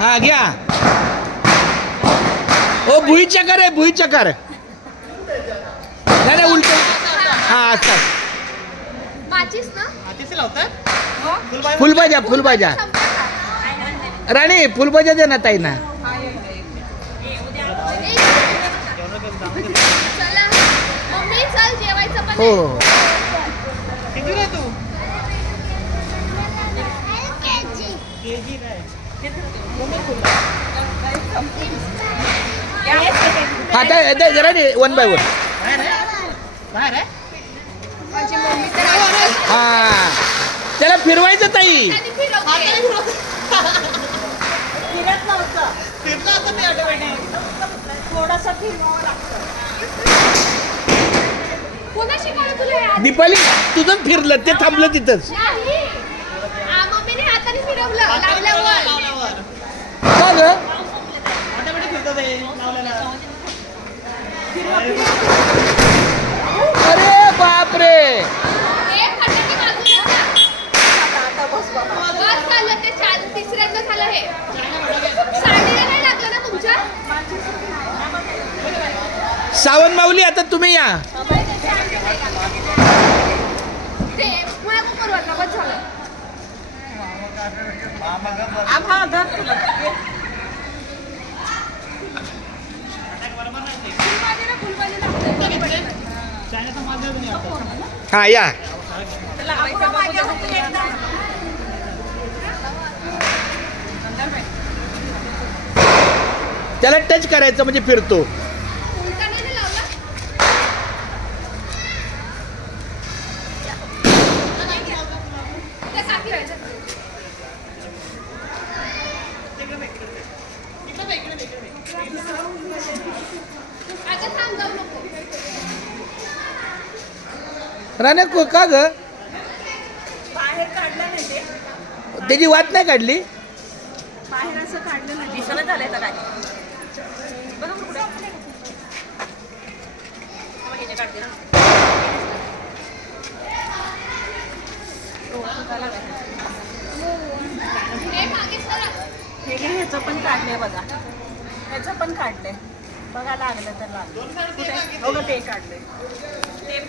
हा घ्या. ओ भुई चकर आहे, भुई चकर. नाही उलट. हा असतात. फुलभाज्या फुलभाज्या. राणी फुलभाज्या दे ना ताई ना. हो हा जरा वन बाय वन. हा त्याला फिरवायचं ताई. दीपाली तुझं फिरलं ते थांबलं तिथंच. अरे बापरे. सावंत माऊली आता तुम्ही या. हा या. त्याला टच करायचं म्हणजे फिरतो. राणे का ग बाहेर काढलं नाही ते. त्याची वाट नाही काढली. बाहेर असं काढलं नाही. दिसणं झालंय तर काय ह्याचं पण काढलंय बघा. ह्याचं पण काढलंय बघा. लागलं तर लागलं. कुठे ते काढलंय.